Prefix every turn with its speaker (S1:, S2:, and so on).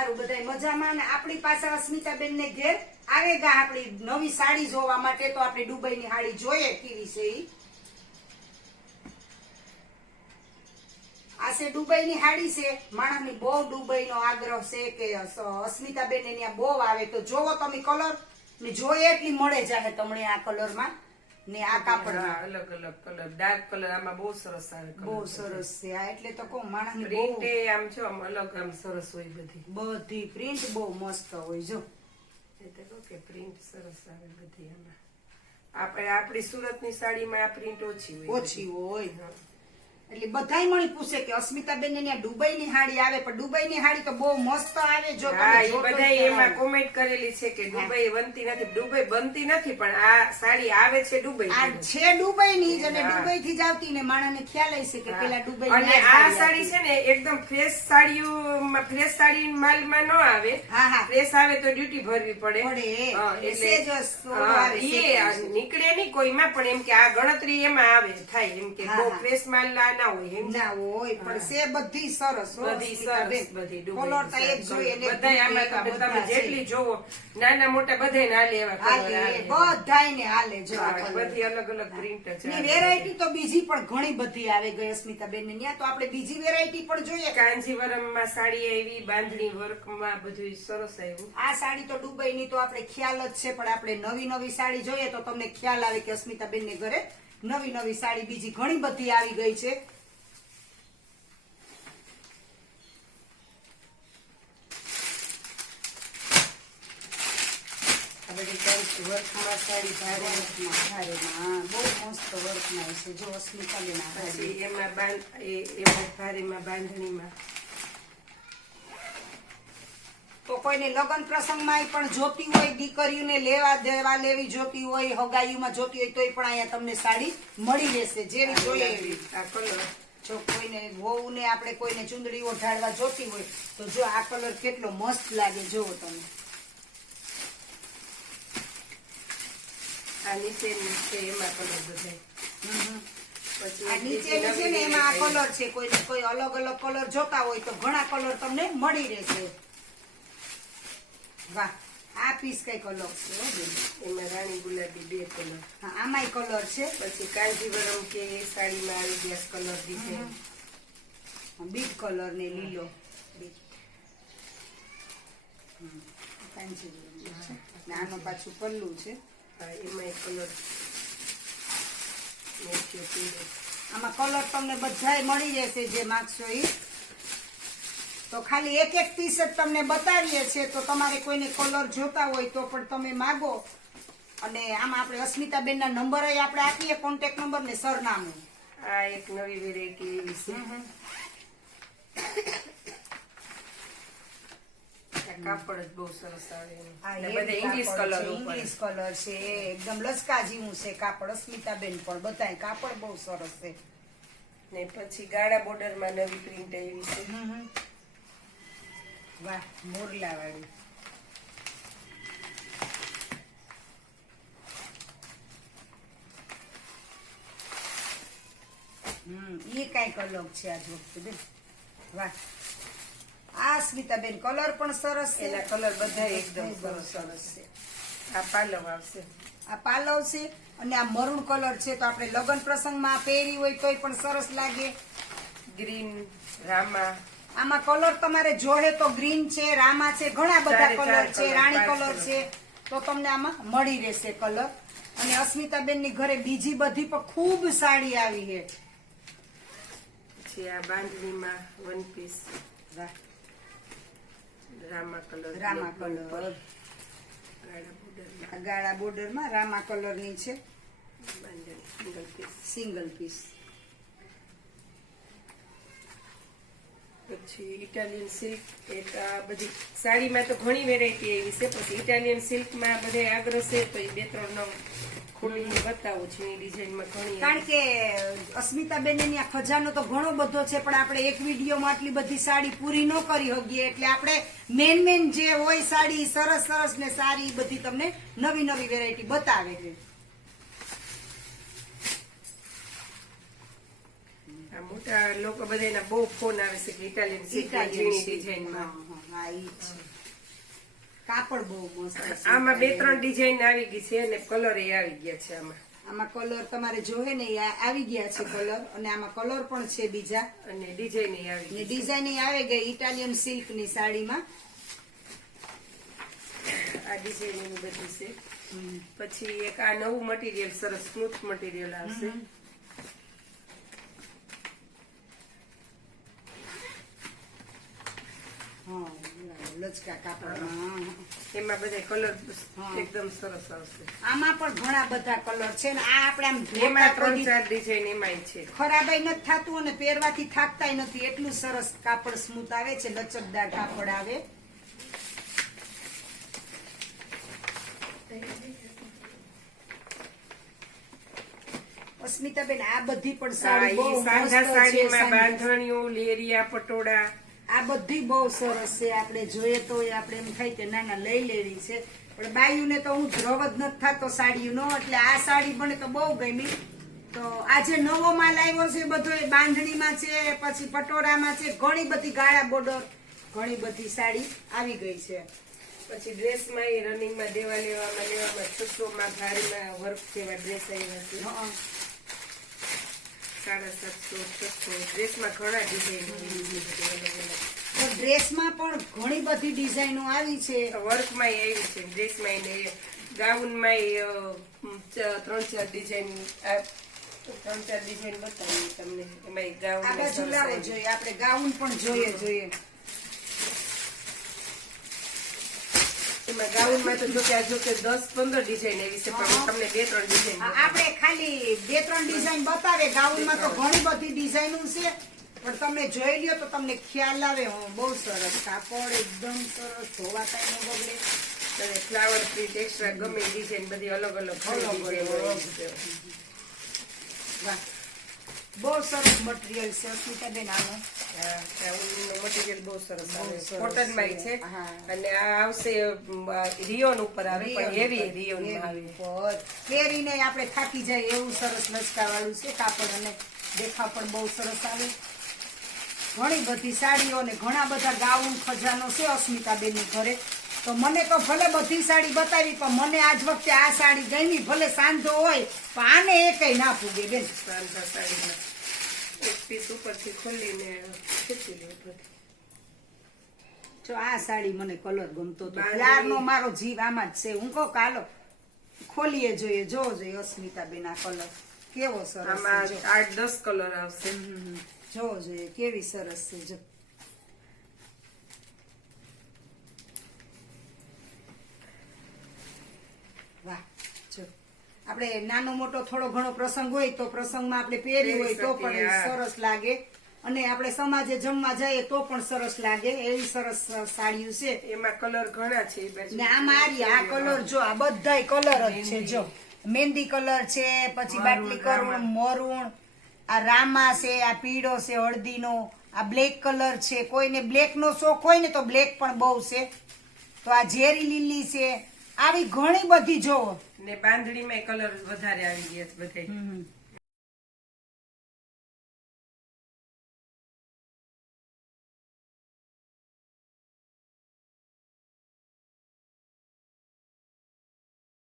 S1: હારું બધાય મજામાં ને આપણી પાસે અસ્મિતાબેન ને ઘેર આવે ગા આપણી નવી સાડી જોવા માટે તો આપણે દુબઈની સાડી જોઈએ કેવી છે ઈ. આ છે દુબઈની સાડી છે. માણસની બહુ દુબઈનો આગ્રહ છે કે અસ્મિતાબેન ને ત્યાં બહુ આવે. તો જોવો તમે કલર. ને જોઈએ એટલી મળે જાય તમને આ કલરમાં. ને આ
S2: કાપડ અલગ અલગ કલર. ડાર્ક કલર આમાં બહુ સરસ આવે
S1: બહુ સરસ છે. આ એટલે તો કહું માણસ
S2: પ્રિન્ટ આમ જો આમ અલગ આમ સરસ હોય બધી.
S1: બધી પ્રિન્ટ બહુ મસ્ત હોય જો.
S2: એટલે કહું કે પ્રિન્ટ સરસ આવે બધી આમાં. આપણે આપણી સુરતની સાડીમાં આ પ્રિન્ટ ઓછી હોય
S1: ઓછી હોય.
S2: હા.
S1: એટલે બધાય મળી પૂછે કે અસ્મિતાબેન ને દુબઈ ની હાડી આવે પણ દુબઈની હાડી તો બહુ મસ્ત આવે જો
S2: બધા એમાં કોમેન્ટ કરેલી છે કે દુબઈ બનતી નથી. દુબઈ બનતી નથી પણ આ સાડી આવે છે દુબઈ
S1: આ છે દુબઈની જ અને દુબઈ થી જ આવતી ને માણસને ખ્યાલ હશે કે પેલા દુબઈ
S2: અને આ સાડી છે ને એકદમ ફ્રેશ સાડીઓ ફ્રેશ સાડી માલમાં ન આવે. ફ્રેશ આવે તો ડ્યુટી ભરવી પડે.
S1: એટલે.
S2: નીકળે નહીં કોઈમાં પણ એમ કે આ ગણતરી એમાં આવે થાય. એમ કે બહુ ફ્રેશ માલ ના હોય એમ?
S1: ના હોય પણ છે બધી સરસ
S2: બધી સરસ બધી
S1: કલર તો એક જોઈએ ને
S2: બધા આમાં તમે
S1: છે.
S2: જેટલી જોવો નાના મોટા બધાય ના લેવા
S1: હાલે બધાય ને હાલે જો
S2: બધી અલગ અલગ
S1: પ્રિન્ટની વેરાયટી તો બીજી પણ ઘણી બધી આવે ગઈ અસ્મિતાબેન ને ત્યાં તો આપણે બીજી વેરાયટી પણ જોઈએ.
S2: કાંજીવરમમાં સાડી આવી બાંધણી વર્કમાં બધું સરસ આવ્યું.
S1: આ સાડી તો દુબઈ ની તો આપણે ખ્યાલ જ છે પણ આપણે નવી નવી સાડી જોઈએ તો તમને ખ્યાલ આવે કે અસ્મિતાબેન ને ઘરે નવી નવી સાડી બીજી ઘણી બધી આવી ગઈ છે.
S2: વર્કમાં સાડી ભારે
S1: વર્કમાં. બહુ મસ્ત વર્કમાં છે જો અસ્મિતાબેન આ
S2: એમાં બાંધ એમાં ભારેમાં બાંધણીમાં
S1: તો કોઈને લગ્ન પ્રસંગમાં પણ જોતી હોય દીકરીઓને લેવા દેવા લેવી જોતી હોય હગાઈમાં જોતી હોય તોય પણ અહીંયા તમને સાડી મળી રહેશે જેવી જોઈએ એવી.
S2: આ કલર
S1: જો કોઈને વહુને આપણે કોઈને ચુંદડી ઓઢાડવા જોતી હોય તો જો આ કલર કેટલો મસ્ત લાગે જોવો તમે.
S2: આ નીચે છે એમાં કલર બધાય. પછી
S1: આ
S2: એક
S1: નીચેની છે ને એમાં આ કલર છે કોઈને કોઈ અલગ અલગ કલર જોતા હોય તો ઘણા કલર તમને મળી રહેશે. વાહ આ પીસ કઈ કલર છે
S2: એમાં રાણી ગુલાબી બે કલર
S1: હા આમાંય કલર છે?
S2: પછી કાંજીવરમ કે સાડીમાં આવી ગયા કલર ડિઝાઇન
S1: બીટ કલર ને લીલો. બીટ. કાંજીવરમ છે. ને પાછું પલ્લું છે.
S2: એમાં કલર
S1: આમાં કલર તમને બધાય મળી જશે જે માગશો એ તો ખાલી એક એક પીસ જ તમને બતાવીએ છીએ. તો તમારે કોઈને કલર જોતા હોય તો પણ તમે માગો. અને આમાં આપણે અસ્મિતાબેનના નંબર આપણે આપીએ કોન્ટેક નંબર ને સરનામું.
S2: આ એક નવી વેરાયટી એવી છે. કાપડ જ બહુ સરસ આવે ઇંગ્લિશ કલર
S1: ઇંગ્લિશ કલર છે એકદમ લસકા જેવું છે કાપડ. અસ્મિતાબેન પણ બધાય કાપડ બહુ સરસ છે.
S2: ને પછી ગાળા બોર્ડરમાં નવી પ્રિન્ટ આવી છે.
S1: વાહ મોરલા વાળી હમ એ કંઈક અલગ છે આજ વખતે બેન. વાહ. આ સ્મિતાબેન કલર પણ સરસ છે.
S2: એના કલર બધા એકદમ સરસ સરસ છે. આ પાલવ આવશે.
S1: આ પાલવ છે અને આ મરૂન કલર છે તો આપણે લગ્ન પ્રસંગમાં પહેરી હોય તોય પણ સરસ લાગે.
S2: ગ્રીન રામા
S1: આમાં કલર તમારે જોહે તો ગ્રીન છે રામા છે ઘણા બધા કલર છે રાણી કલર છે તો તમને આમાં મળી રહેશે કલર અને અસ્મિતાબેનની ઘરે બીજી બધી પણ ખૂબ સાડી આવી છે.
S2: પછી આ બાંધણીમાં વન પીસ રામા કલર
S1: રામા કલર
S2: ગાળા બોર્ડરમાં
S1: ગાળા બોર્ડરમાં રામા કલરની છે.
S2: સિંગલ પીસ પછી ઇટાલિયન સિલ્ક એક બધી સાડીમાં તો ઘણી વેરાયટી એવી છે, પછી ઇટાલિયન સિલ્કમાં બધે આગ્રહ છે, તો એ બે ત્રણ નવ ખોલીને બતાવું છું, એ ઘણી
S1: કારણ કે અસ્મિતાબેન ને આ ખજાનો તો ઘણો બધો છે, પણ આપણે એક વિડીયોમાં આટલી બધી સાડી પૂરી ન કરી શકીએ એટલે આપણે મેન મેન જે હોય સાડી, સરસ સરસ ને સારી બધી તમને નવી નવી વેરાયટી બતાવે છે
S2: આ મોટા લોકો બધાના બહુ ફોન આવે છે કે ઇટાલિયન ઝીણી ડિઝાઇનમાં
S1: હા, હા. હા ઈ છે. કાપડ બહુ મસ્ત
S2: આમાં બે ત્રણ ડિઝાઇન આવી ગઈ છે અને કલર એ આવી ગયા છે આમાં.
S1: આમાં કલર તમારે જોહે ને આવી ગયા છે કલર અને આમાં કલર પણ છે બીજા.
S2: અને ડિઝાઇન આવી
S1: ને ડિઝાઇન આવી ગઈ ઇટાલિયન સિલ્કની સાડીમાં.
S2: આ ડિઝાઇન બધું છે. પછી એક આ નવું મટીરિયલ સરસ સ્મૂથ મટીરિયલ આવશે
S1: હા લચકા કાપડમાં
S2: એમાં બધા કલર એકદમ સરસ આવશે.
S1: આમાં પણ ઘણા બધા કલર છે ને આ આપણે આમ
S2: એમાં ત્રણ ચાર ડિઝાઇન એમાંય છે.
S1: ખરાબાઈ નથી થતું અને પહેરવાથી થાકતાય નથી. એટલું સરસ કાપડ સ્મૂથ આવે છે લચકદાર કાપડ આવે. અસ્મિતાબેન આ બધી પણ સાડી.
S2: બાંધણીઓ લેરિયા પટોળા
S1: આ બધી બહુ સરસ છે. આપણે જોઈએ તો આપણે એમ થાય કે ના ના લઈ લેવી છે. પણ બાયુને તો હું ધ્રવ જ નથી થતો સાડીનો એટલે આ સાડી મને તો બહુ ગમી. તો આજે નવો માલ આવ્યો છે બધો એ બાંધણીમાં છે પછી પટોળામાં છે ઘણી બધી ગાળા બોર્ડર ઘણી બધી સાડી આવી ગઈ છે.
S2: પછી ડ્રેસમાં એ રનિંગમાં દેવા લેવામાં લેવામાં છસો માં ભારીમાં વર્ક જેવા ડ્રેસ આવ્યા છે. સાડા સાતસો છસો ડ્રેસમાં ઘણા ડિઝાઇન
S1: ડ્રેસમાં પણ ઘણી બધી ડિઝાઇનો આવી છે.
S2: વર્કમાં આવી છે. ડ્રેસમાં એને ગાઉનમાં ત્રણ ચાર ડિઝાઇન ત્રણ ચાર ડિઝાઇન બતાવી તમને. એમાં ગાઉન
S1: આપણે ગાઉન પણ જોઈએ જોઈએ.
S2: એમાં ગાઉનમાં તો જો કે આ જો કે દસ પંદર ડિઝાઇન એવી છે પણ તમને બે ત્રણ ડિઝાઇન
S1: આપણે ખાલી બે ત્રણ ડિઝાઇન બતાવે ગાઉનમાં તો ઘણી બધી ડિઝાઇનો છે પણ તમે જોઈ લ્યો તો તમને ખ્યાલ આવે હું બહુ સરસ કાપડ એકદમ સરસ ધોવા કાંઈ ન બગડે.
S2: તમે ફ્લાવર પ્રિન્ટ એક્સ્ટ્રા ગમે ડિઝાઇન બધી અલગ અલગ
S1: અલગ અલગ. વાહ. બહુ સરસ મટીરિયલ છે અસ્મિતાબેન આનો.
S2: મટીરિયલ બહુ સરસ આવે. કોટનમાં
S1: છે.
S2: છે. અને આ આવશે રિયોન ઉપર આવે પણ હેવી રિયોન આવે.
S1: પર આપણે થાકી જાય એવું સરસ લચકાવાળું છે. કાપડ અને દેખાવ પણ બહુ સરસ આવે. ઘણી બધી સાડીઓ ને ઘણા બધા ગાઉન ખજાનો છે અસ્મિતાબેનની ઘરે. તો મને તો ભલે બધી સાડી બતાવી પણ મને આજ વખતે આ સાડી ગમી. ભલે સાંધો હોય પણ આને એકેય ના ફૂગે બેન.
S2: સાંધા સાડીમાં એક પીસ ઉપરથી ખોલીને ખેંચી લે ઉપરથી.
S1: જો આ સાડી મને કલર ગમતો હતો. મારો જીવ આમાં જ છે? હું કહું કાલો ખોલીએ જોઈએ જોવો જોઈએ અસ્મિતાબેન આ કલર. કેવો સરસ
S2: આમાં આઠ દસ કલર આવશે.
S1: જોવો જોઈએ કેવી સરસ છે જો વાહ જો આપણે નાનો મોટો થોડો ઘણો પ્રસંગ હોય તો પ્રસંગમાં આપણે પહેરી હોય તો પણ સરસ લાગે. અને આપણે સમાજે જમવા જઈએ તો પણ સરસ લાગે. એવી સરસ સાડીઓ છે.
S2: એમાં કલર ઘણા છે
S1: ને આમાં આ રહ્યા, આ કલર જો આ બધા કલર જ છે જો. મહેંદી કલર છે પછી બાટલી કરુણ મરૂણ આ રામા છે આ પીળો છે હળદીનો આ બ્લેક કલર છે. કોઈને બ્લેક નો શોખ હોય ને તો બ્લેક પણ બહુ છે. તો આ ઝેરી લીલી છે આવી ઘણી બધી જોવો
S2: ને બાંધણીમાં કલર વધારે આવી ગયા છે બધાય.